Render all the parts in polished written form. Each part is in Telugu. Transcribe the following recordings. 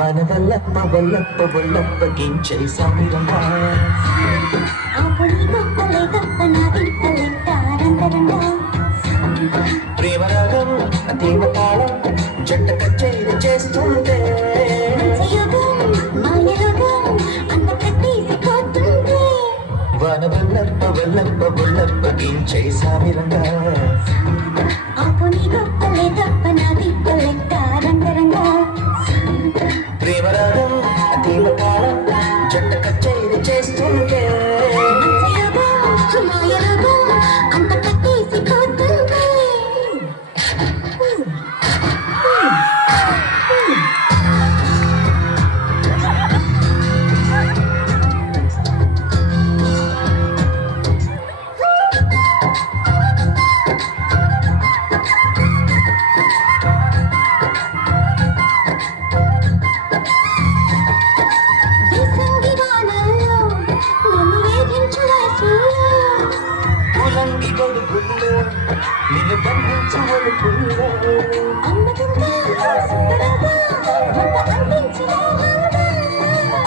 వనవల్లప్ప వల్లప్ప వల్లప్ప గించై సమీరంగా ప్రేమరాగం దేవతాళం జంట కచేరి చేస్తుంటే వనవల్లప్ప వల్లప్ప వల్లప్ప గించై సమీరంగా ప్రేమరాగం దేవతాళం జంట కచేరి చేస్తుంటే నిన్ను బంధించవనుకున్నా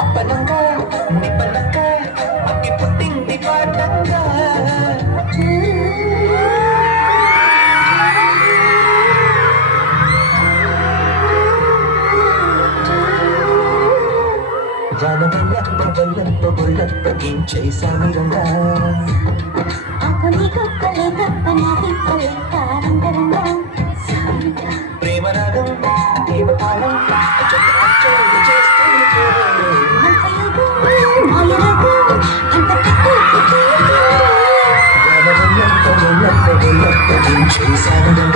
అప్పనంగా నిప్పనంగా అగ్గి పుట్టింది పాటంగా వనవల్లప్ప వల్లప్ప వల్లప్ప గించై సమీరంగా ప్రేమరాగం దేవతాళం జంట కచేరి చేస్తుంటే వనవల్లప్ప వల్లప్ప వల్లప్ప గించై సమీరంగా